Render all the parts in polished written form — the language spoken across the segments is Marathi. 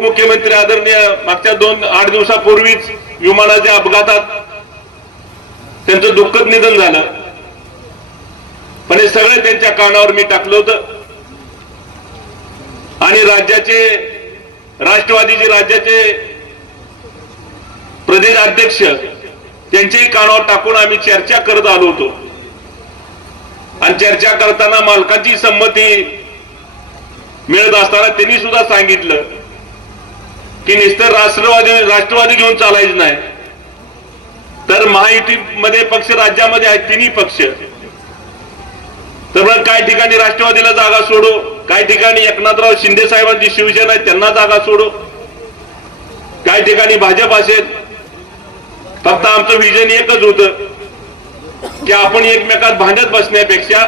मुख्यमंत्री आदरणीय मागच्या 8 दिवसापूर्वीच विमानाच्या अपघातात त्यांचं दुःखद निधन झालं, पण हे सगळं त्यांच्या कानावर मी टाकलं होतं आणि राष्ट्रवादीचे राज्याचे प्रदेश अध्यक्ष त्यांच्याही कानावर टाकून आम्ही चर्चा करत आलो होतो आणि चर्चा करताना मालकांची संमती मिळत असताना त्यांनी सुद्धा सांगितलं की नुसतं राष्ट्रवादी घेऊन चालायचं नाही, तर महायुतीमध्ये पक्ष राज्यामध्ये आहेत तिन्ही पक्ष, तर मग काही ठिकाणी राष्ट्रवादीला जागा सोडू, काही ठिकाणी एकनाथराव शिंदे साहेबांची शिवसेना आहे त्यांना जागा सोडू, काही ठिकाणी भाजप असेल. फक्त आमचं विजन एकच होतं की आपण एकमेकात भांडत बसण्यापेक्षा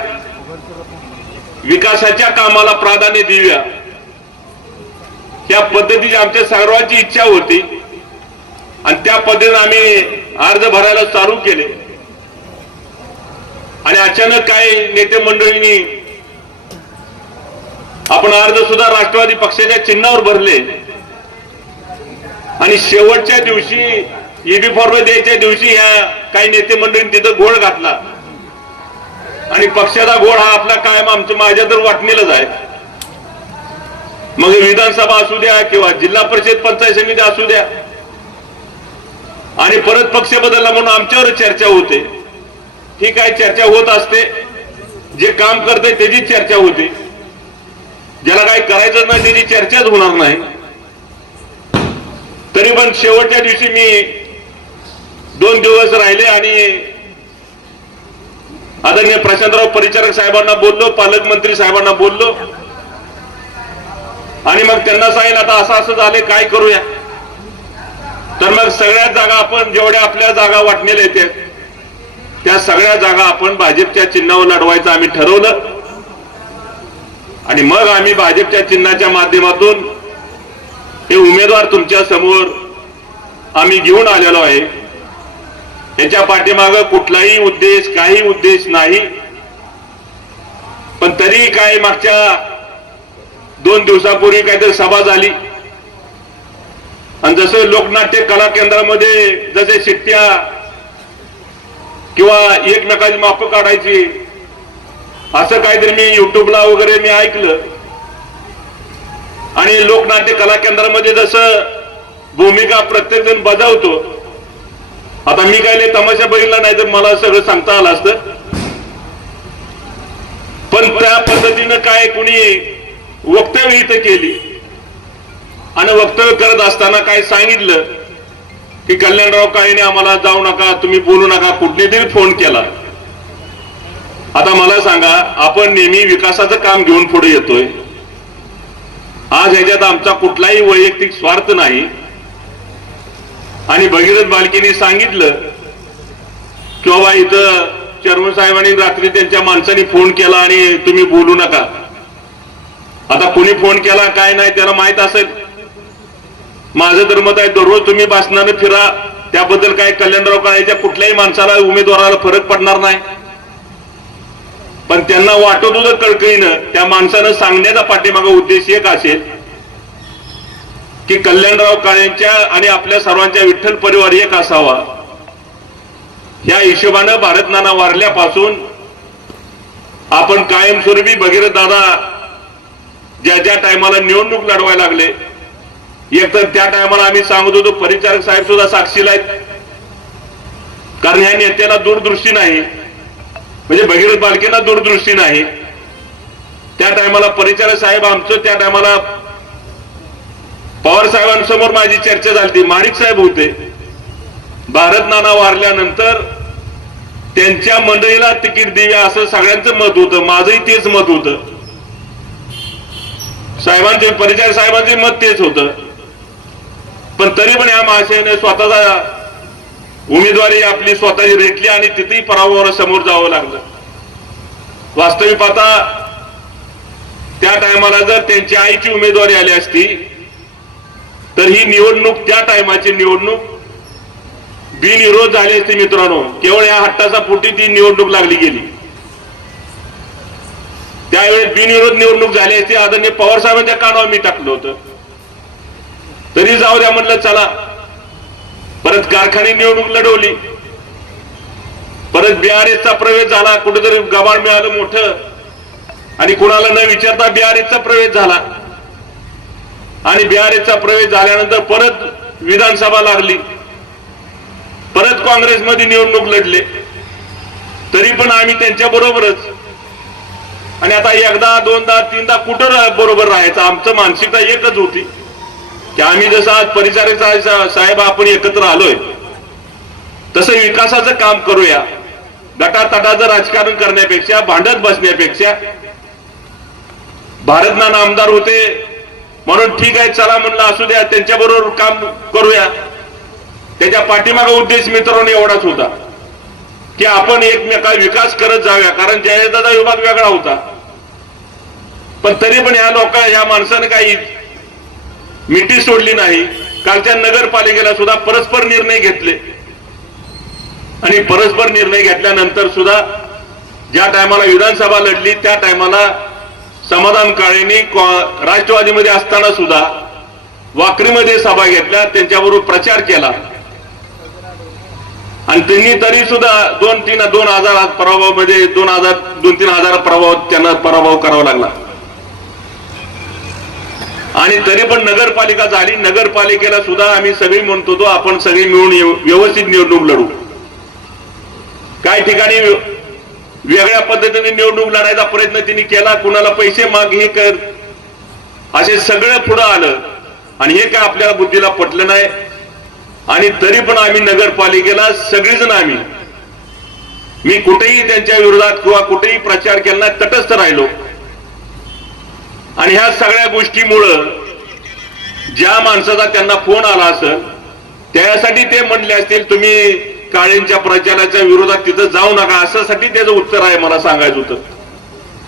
विकासाच्या कामाला प्राधान्य देऊया. त्या पद्धतीची आमच्या सर्वांची इच्छा होती आणि त्या पद्धतीने आम्ही अर्ज भरायला चालू केले आणि अचानक काही नेते मंडळींनी आपण अर्ज सुद्धा राष्ट्रवादी पक्षाच्या चिन्हावर भरले आणि शेवटच्या दिवशी ईबी फॉर्म द्यायच्या दिवशी ह्या काही नेते मंडळींनी तिथं घोळ घातला आणि पक्षाचा घोळ हा आपला कायम माझ्या तर वाटणीलाच आहे. मग विधानसभा असू द्या किंवा जिल्हा परिषद पंचायत समिती असू द्या आणि परत पक्ष बदलला म्हणून आमच्यावर चर्चा होते. ठीक आहे, चर्चा होत असते, जे काम करते त्याची चर्चा होते, ज्याला काही करायचं नाही त्याची चर्चाच होणार नाही. तरी पण शेवटच्या दिवशी मी 2 दिवस राहिले आणि आदरणीय प्रशांतराव परिचारक साहेबांना बोललो, पालकमंत्री साहेबांना बोललो आणि मग त्यांना सांगितलं आता असं झाले काय करूया. तर मग सगळ्या जागा आपण जेवढ्या आपल्या जागा वाटलेल्या येतात त्या सगळ्या जागा आपण भाजपच्या चिन्हावर लढवायचं आम्ही ठरवलं आणि मग आम्ही भाजपच्या चिन्हाच्या माध्यमातून हे उमेदवार तुमच्या समोर आम्ही घेऊन आलेलो आहे. याच्या पाठीमागं कुठलाही उद्देश काही उद्देश नाही, पण तरी काय मागच्या 2 दिवसापूर्वी काहीतरी सभा झाली आणि जसं लोकनाट्य कला केंद्रामध्ये जसे शिट्ट्या किंवा एकमेकाची माप काढायची असं काहीतरी मी युट्यूबला वगैरे मी ऐकलं आणि लोकनाट्य कला केंद्रामध्ये जसं भूमिका प्रत्येक जण बजावतो. आता मी काय तमाशा बघितला नाही तर मला सगळं सांगता आलं असतं, पण त्या पद्धतीनं काय कुणी वक्तव्य इथं केली आणि वक्तव्य करत असताना काय सांगितलं की कल्याणराव काळेने आम्हाला जाऊ नका, तुम्ही बोलू नका, कुठने तरी फोन केला. आता मला सांगा, आपण नेहमी विकासाचं काम घेऊन पुढे येतोय. आज ह्याच्यात आमचा कुठलाही वैयक्तिक स्वार्थ नाही आणि भगीरथ बालकेंनी सांगितलं की बाबा इथं चेअरमन साहेबांनी रात्री त्यांच्या माणसाने फोन केला आणि तुम्ही बोलू नका. आता कुणी फोन केला काय नाही त्याला माहित असेल. माझं तर मत आहे दररोज तुम्ही भाषणाने फिरा, त्याबद्दल काय कल्याणराव काळेच्या कुठल्याही माणसाला उमेदवाराला फरक पडणार नाही. पण त्यांना वाटत होतं कळकळीनं त्या माणसानं सांगण्याचा पाठीमागा उद्देश एक असेल की कल्याणराव काळेंच्या आणि आपल्या सर्वांच्या विठ्ठल परिवार एक असावा. या हिशोबानं भारत नाना वारल्यापासून आपण कायमस्वरूपी भगीरथ दादा ज्या टायमाला निवडणूक लढवायला लागले, एक तर त्या टायमाला आम्ही सांगत होतो, परिचारक साहेब सुद्धा साक्षीला आहेत, कारण ह्या नेत्याला दूरदृष्टी नाही, म्हणजे भगीरथ बालकेंना दूरदृष्टी नाही. त्या टायमाला परिचारक साहेब आमचं त्या टायमाला पवार साहेबांसमोर माझी चर्चा झाली, माणिक साहेब होते. भारत नाना वारल्यानंतर त्यांच्या मंडळीला तिकीट देऊया असं सगळ्यांचं मत होतं, माझंही तेच मत होतं, साहेबांचे परिचारक साहेबांचे मत तेच होतं. पण तरी पण या महाशयाने स्वतःचा उमेदवारी आपली स्वतःची रेटली आणि तिथेही पराभवाला समोर जावं लागलं. वास्तविक पाहता त्या टायमाला जर त्यांच्या आईची उमेदवारी आली असती तर ही निवडणूक, त्या टायमाची निवडणूक बिनविरोध झाली असती. मित्रांनो, केवळ या हट्टाचा पोटी ती निवडणूक लागली गेली. त्यावेळेस बिनविरोध निवडणूक झाली असती. आदरणीय पवार साहेबांच्या कानावर मी टाकलं होतं तरी जाऊ द्या म्हणलं चला. परत कारखाने निवडणूक लढवली, परत बीआरएसचा प्रवेश झाला, कुठेतरी गबाळ मिळालं मोठं आणि कुणाला न विचारता बीआरएसचा प्रवेश झाला. आणि बीआरएसचा प्रवेश झाल्यानंतर परत विधानसभा लागली, परत काँग्रेसमध्ये निवडणूक लढले, तरी पण आम्ही त्यांच्या बरोबरच. आणि आता एकदा दोनदा तीनदा कुठं बरोबर राहायचं, आमचं मानसिकता एकच होती की आम्ही जसं आज परिचारक साहेब आपण एकत्र आलोय तसं विकासाचं काम करूया. गटातटाचं राजकारण करण्यापेक्षा, भांडत बसण्यापेक्षा. भारतनाना आमदार होते म्हणून ठीक आहे चला म्हणलं असू द्या, त्यांच्या बरोबर काम करूया. त्याच्या पाठीमागा उद्देश मित्रांनो एवढाच होता की आपण एकमेका विकास करत जाऊया. कारण जायदादा विभाग वेगळा होता, पण तरी पण या माणसाने काही मिठी सोडली नाही. कालच्या नगरपालिकेला सुद्धा परस्पर निर्णय घेतले आणि परस्पर निर्णय घेतल्यानंतर सुद्धा ज्या टायमाला विधानसभा लढली त्या टायमाला समाधान काळेंनी राष्ट्रवादीमध्ये असताना सुद्धा वाकरीमध्ये सभा घेतल्या, त्यांच्याबरोबर प्रचार केला आणि त्यांनी तरी सुद्धा 2-3 प्रभावामध्ये 2-3 हजार प्रभाव त्यांना पराभव करावा लागला. आणि तरी पण नगरपालिका झाली. नगरपालिकेला सुद्धा आम्ही सगळी म्हणतो तो आपण सगळी मिळून व्यवस्थित निवडणूक लढू. काही ठिकाणी वेगळ्या पद्धतीने निवडणूक लढायचा प्रयत्न त्यांनी केला, कुणाला पैसे माग हे कर असे सगळं पुढं आलं आणि हे काय आपल्याला बुद्धीला पटलं नाही. आणि तरी पण आम्ही नगरपालिकेला सगळीजण मी कुठेही त्यांच्या विरोधात किंवा कुठेही प्रचार केला नाही, तटस्थ राहिलो. आणि ह्या सगळ्या गोष्टीमुळं ज्या माणसाचा त्यांना फोन आला असेल त्यासाठी ते म्हणले असतील तुम्ही काळेंच्या प्रचाराच्या विरोधात तिथं जाऊ नका, अशासाठी त्याचं उत्तर आहे मला सांगायचं होतं.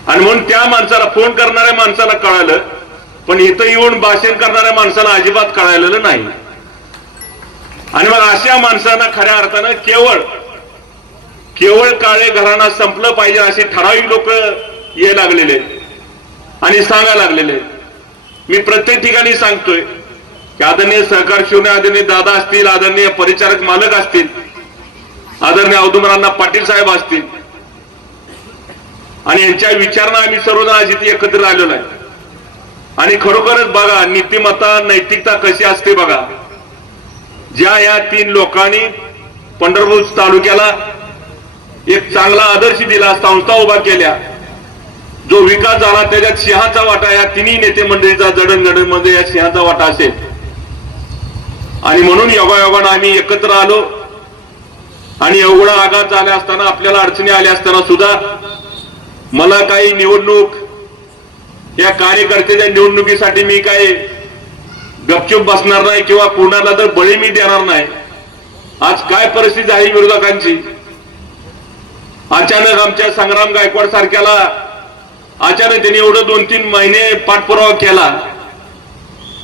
आणि म्हणून त्या माणसाला, फोन करणाऱ्या माणसाला कळालं, पण इथं येऊन भाषण करणाऱ्या माणसाला अजिबात कळालेलं नाही. आणि मग अशा माणसांना खऱ्या अर्थानं केवळ काळे घराणा संपलं पाहिजे असे ठराविक लोक ये लागलेले आणि सांगायला लागलेले. मी प्रत्येक ठिकाणी सांगतोय की आदरणीय सहकार शिवने आदरणीय दादा असतील, आदरणीय परिचारक मालक असतील, आदरणीय औदुंबराव पाटील साहेब असतील आणि यांच्या विचारांना आम्ही सर्वजण आज इथे एकत्र आलेलो आहे. आणि खरोखरच बघा नीतिमत्ता नैतिकता कशी असते बघा. ज्या या 3 लोकांनी पंढरपूर तालुक्याला एक चांगला आदर्श दिला, संस्था उभा केल्या, जो विकास झाला त्याच्यात सिंहाचा वाटा या तिन्ही नेते मंडळीचा जडणघडण मध्ये या सिंहाचा वाटा असेल. आणि म्हणून योगायोगानं आम्ही एकत्र आलो. आणि एवढा आघात झाला असताना, आपल्याला अडचणी आल्या असताना सुद्धा मला काही निवडणूक या कार्यकर्त्याच्या निवडणुकीसाठी मी काय गपचूप बसणार नाही किंवा कोणाला तर बळी मी देणार नाही. आज काय परिस्थिती आहे विरोधकांची. अचानक आमच्या संग्राम गायकवाड सारख्याला अचानक त्यांनी एवढं 2-3 महिने पाठपुरावा केला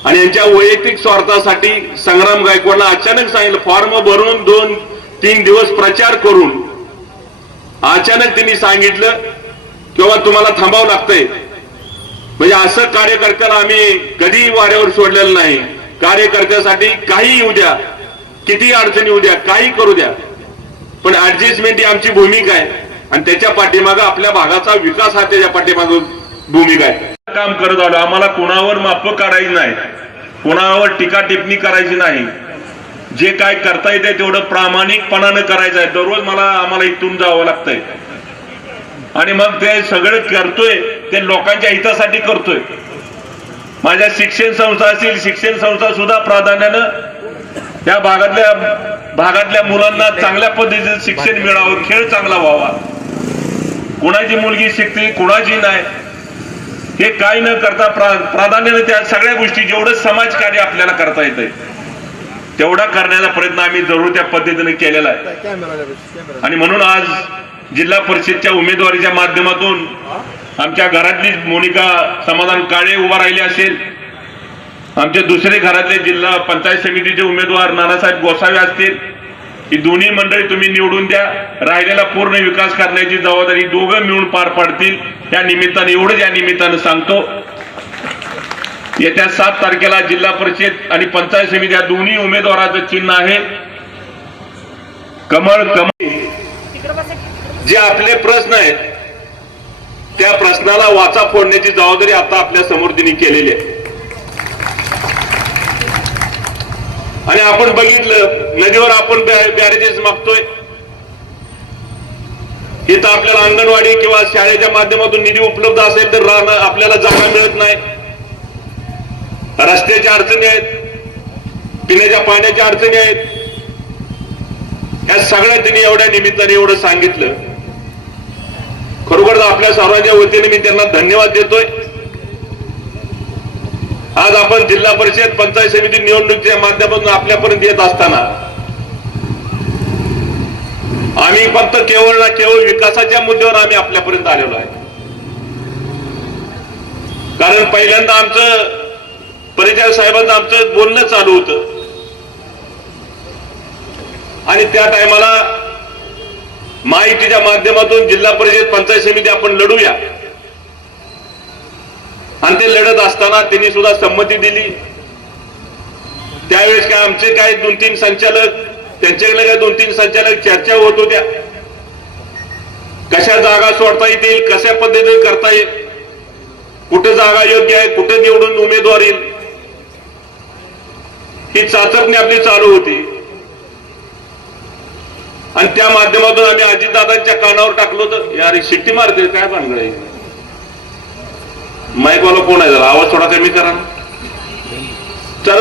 आणि यांच्या वैयक्तिक स्वार्थासाठी संग्राम गायकवाडला अचानक सांगितलं, फॉर्म भरून 2-3 दिवस प्रचार करून अचानक त्यांनी सांगितलं किंवा तुम्हाला थांबावं लागतंय. म्हणजे असं कार्यकर्त्याला आम्ही कधी वाऱ्यावर सोडलेलं नाही. कार्यकर्त्यासाठी काही येऊ द्या, किती अडचणी येऊ द्या, काही करू द्या, पण ऍडजस्टमेंट ही आमची भूमिका आहे आणि त्याच्या पाठीमागं आपल्या भागाचा विकास हा त्याच्या पाठीमागं भूमिका आहे. काम करत आलो. आम्हाला कोणावर माप काढायची नाही, कोणावर टीका टिप्पणी करायची नाही. जे काय करता येते तेवढं प्रामाणिकपणानं करायचं आहे. दररोज आम्हाला इथून जावं लागतंय आणि मग ते सगळं करतोय ते लोकांच्या हितासाठी करतोय. माझ्या शिक्षण संस्था असतील, शिक्षण संस्था सुद्धा प्राधान्यानं त्या भागातल्या मुलांना चांगल्या पद्धतीचं शिक्षण मिळावं, खेळ चांगला व्हावा. कुणाची मुलगी शिकते कुणाची नाही हे काही न करता प्राधान्याने त्या सगळ्या गोष्टी जेवढं समाजकार्य आपल्याला करता येतंय तेवढा करण्याचा प्रयत्न आम्ही जरूर त्या पद्धतीने केलेला आहे. आणि म्हणून आज जिल्हा परिषदच्या उमेदवारीच्या माध्यमातून आमच्या घरातली मोनिका समाधान काळे उभा राहिले असेल, आमचे दुसरे घरातले जिल्हा पंचायत समितीचे उमेदवार नानासाहेब गोसावे असतील, ही दोन्ही मंडळी तुम्ही निवडून द्या. राहिलेला पूर्ण विकास करण्याची जबाबदारी दोघं मिळून पार पाडतील. या निमित्ताने एवढंच या निमित्तानं सांगतो. येत्या 7 तारखेला जिल्हा परिषद आणि पंचायत समिती या दोन्ही उमेदवाराचं चिन्ह आहे कमळ. जे आपले प्रश्न आहेत त्या प्रश्नाला वाचा फोडण्याची जबाबदारी आता आपल्या समोर त्यांनी केलेली आहे. आणि आपण बघितलं नदीवर आपण बॅरेजेस मागतोय, इथं आपल्याला अंगणवाडी किंवा शाळेच्या माध्यमातून निधी उपलब्ध असेल तर आपल्याला जागा मिळत नाही. रस्त्याच्या अडचणी आहेत, पिण्याच्या पाण्याच्या अडचणी आहेत. या सगळ्या त्यांनी एवढ्या निमित्ताने एवढं सांगितलं. खरोखर आपल्या सर्वांच्या वतीने मी त्यांना धन्यवाद देतोय. आज आपण जिल्हा परिषद पंचायत समिती निवडणुकीच्या माध्यमातून आपल्यापर्यंत येत असताना आम्ही फक्त केवळ ना केवळ विकासाच्या मुद्द्यावर आम्ही आपल्यापर्यंत आलेलो आहे. कारण पहिल्यांदा आमचं परिचारक साहेबांचं आमचं बोलणं चालू होतं आणि त्या टायमाला माहितीच्या माध्यमातून जिल्हा परिषद पंचायत समिती आपण लढूया आणि ते लढत असताना त्यांनी सुद्धा संमती दिली. त्यावेळेस काय आमचे काय 2-3 संचालक, त्यांच्याकडे काय 2-3 संचालक चर्चा होत होत्या, कशा जागा सोडता येतील, कशा पद्धतीने करता येईल, कुठे जागा योग्य आहे, कुठे निवडून उमेदवार येईल, ही चाचपणी आपली चालू होती. आणि त्या माध्यमातून आम्ही अजितदादांच्या कानावर टाकलो तर यार शिट्टी मारते काय भानगड आहे, माईकवाला कोण आहे, जरा आवाज थोडा कमी करा. तर